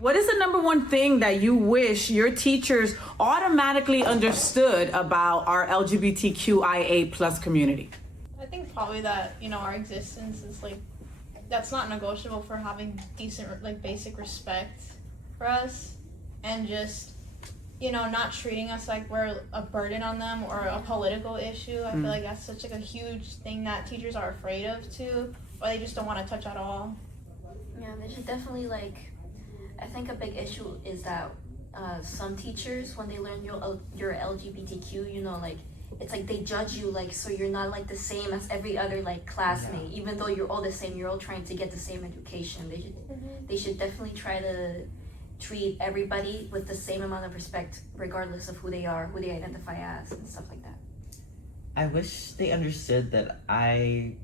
What is the number one thing that you wish your teachers automatically understood about our LGBTQIA plus community? I think probably that, our existence is that's not negotiable for having decent, basic respect for us, and just, not treating us like we're a burden on them or a political issue. I feel like that's such a huge thing that teachers are afraid of too, or they just don't want to touch at all. Yeah, they should definitely I think a big issue is that some teachers, when they learn you're LGBTQ, it's they judge you so you're not the same as every other classmate, even though you're all the same. You're all trying to get the same education. They should definitely try to treat everybody with the same amount of respect, regardless of who they are, who they identify as, and stuff like that. I wish they understood that I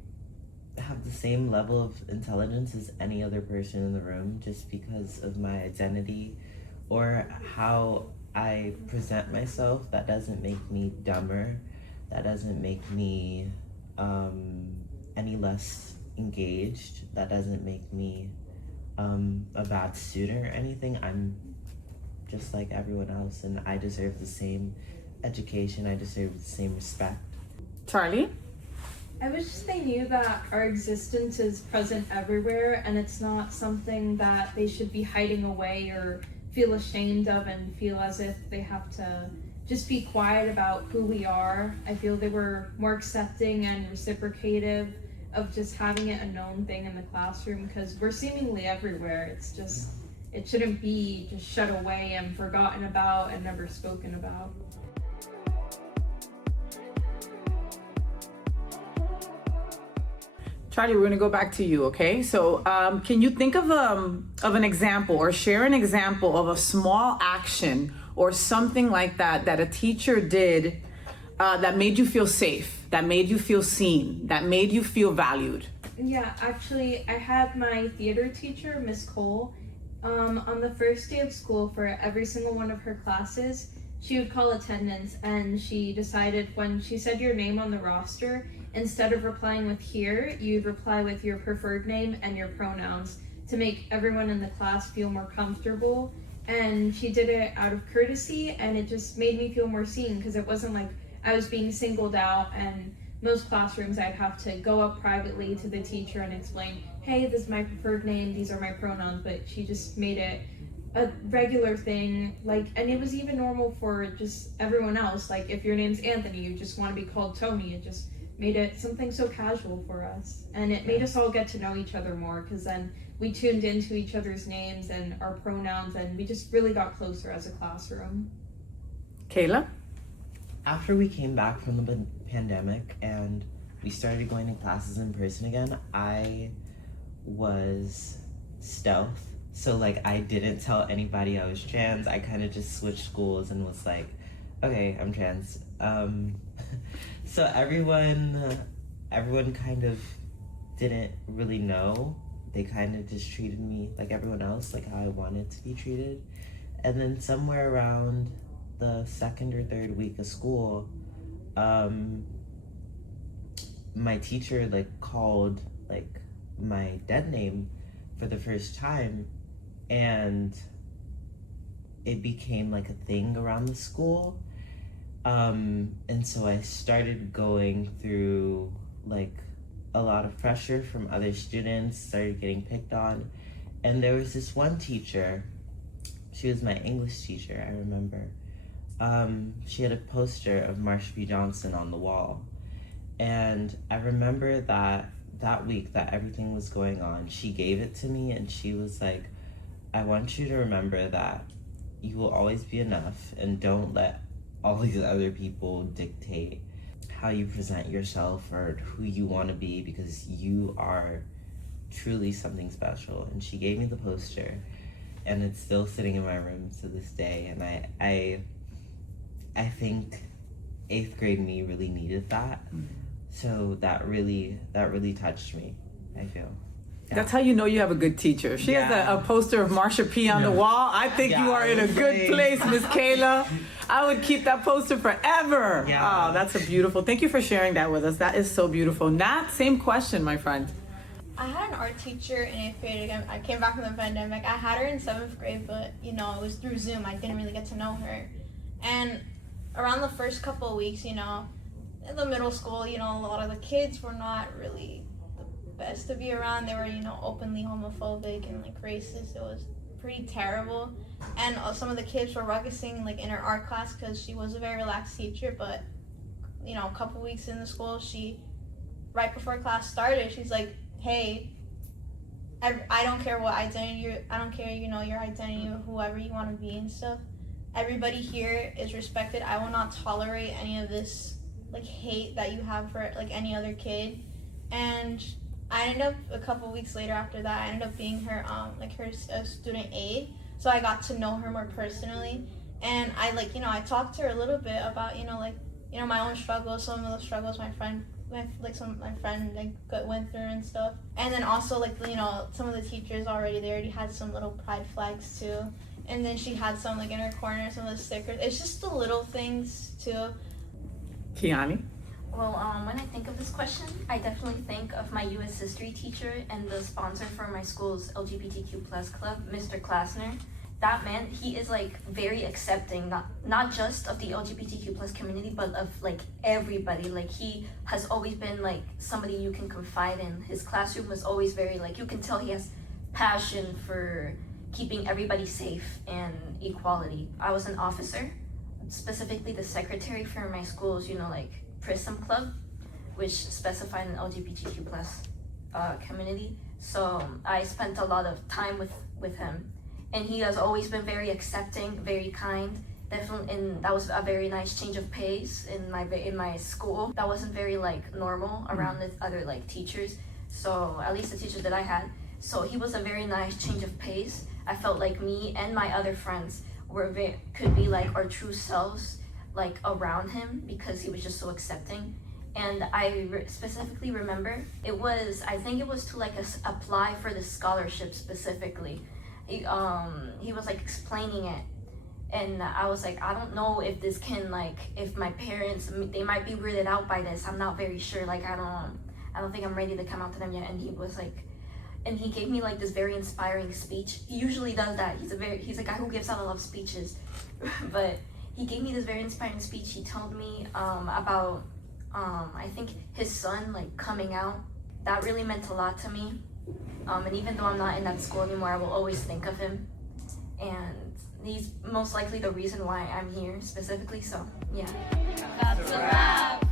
have the same level of intelligence as any other person in the room, just because of my identity or how I present myself. That doesn't make me dumber. That doesn't make me any less engaged. That doesn't make me a bad student or anything. I'm just like everyone else, and I deserve the same education. I deserve the same respect. Charlie? I wish they knew that our existence is present everywhere, and it's not something that they should be hiding away or feel ashamed of and feel as if they have to just be quiet about who we are. I feel they were more accepting and reciprocative of just having it a known thing in the classroom, because we're seemingly everywhere. It's just, it shouldn't be just shut away and forgotten about and never spoken about. Charlie, we're going to go back to you, okay? So can you think of an example or share an example of a small action or something like that that a teacher did that made you feel safe, that made you feel seen, that made you feel valued? Yeah, actually, I had my theater teacher, Miss Cole, on the first day of school for every single one of her classes. She would call attendance, and she decided when she said your name on the roster, instead of replying with here, you'd reply with your preferred name and your pronouns to make everyone in the class feel more comfortable. And she did it out of courtesy, and it just made me feel more seen, because it wasn't like I was being singled out. And most classrooms I'd have to go up privately to the teacher and explain, hey, this is my preferred name, these are my pronouns, but she just made it a regular thing, and it was even normal for just everyone else. If your name's Anthony, you just want to be called Tony. It just made it something so casual for us, and it made us all get to know each other more, because then we tuned into each other's names and our pronouns, and we just really got closer as a classroom. Kayla? After we came back from the pandemic and we started going to classes in person again, I was stealth. So I didn't tell anybody I was trans. I kind of just switched schools and was like, okay, I'm trans. So everyone kind of didn't really know. They kind of just treated me like everyone else, like how I wanted to be treated. And then somewhere around the second or third week of school, my teacher called my dead name for the first time, and it became a thing around the school. And so I started going through a lot of pressure from other students, started getting picked on. And there was this one teacher, she was my English teacher, I remember. She had a poster of Marsha P. Johnson on the wall. And I remember that week that everything was going on, she gave it to me and she was like, I want you to remember that you will always be enough, and don't let all these other people dictate how you present yourself or who you want to be, because you are truly something special. And she gave me the poster, and it's still sitting in my room to this day. And I think 8th grade me really needed that. So that really touched me, I feel. Yeah. That's how you know you have a good teacher. She has a poster of Marsha P. on the wall. I think you are in a good place, Miss Kayla. I would keep that poster forever. Yeah. Oh, that's a beautiful. Thank you for sharing that with us. That is so beautiful. Nat, same question, my friend. I had an art teacher in 8th grade. Again, I came back from the pandemic. I had her in 7th grade, but it was through Zoom. I didn't really get to know her. And around the first couple of weeks, in the middle school, a lot of the kids were not really the best to be around. They were, openly homophobic and like racist. It was pretty terrible. And some of the kids were ruckusing like in her art class because she was a very relaxed teacher. But a couple weeks in the school, right before class started, she's like, hey, I don't care what identity I don't care, your identity or whoever you want to be and stuff. Everybody here is respected. I will not tolerate any of this like hate that you have for like any other kid. And I ended up a couple weeks later after that, I ended up being her her student aide. So I got to know her more personally. And I I talked to her a little bit about, my own struggles, some of the struggles my friend went through and stuff. And then also some of the teachers they already had some little pride flags too. And then she had some in her corner, some of the stickers. It's just the little things too. Kiani? Well, when I think of this question, I definitely think of my U.S. history teacher and the sponsor for my school's LGBTQ plus club, Mr. Klasner. That man, he is very accepting, not just of the LGBTQ plus community, but of everybody. He has always been somebody you can confide in. His classroom was always very you can tell he has passion for keeping everybody safe and equality. I was an officer, specifically the secretary for my school's Prism Club, which specified an LGBTQ plus community. So I spent a lot of time with him. And he has always been very accepting, very kind. Definitely, and that was a very nice change of pace in my school. That wasn't very normal around the other teachers. So at least the teachers that I had. So he was a very nice change of pace. I felt like me and my other friends could be our true selves around him because he was just so accepting. And I specifically remember I think it was to apply for the scholarship specifically. He was explaining it, and I was I don't know if this can if my parents, they might be weirded out by this. I'm not very sure. I don't think I'm ready to come out to them yet. And he was and he gave me this very inspiring speech. He usually does that. He's a guy who gives out a lot of speeches, but he gave me this very inspiring speech. He told me about I think his son coming out. That really meant a lot to me. And even though I'm not in that school anymore, I will always think of him. And he's most likely the reason why I'm here specifically, so yeah. That's a wrap.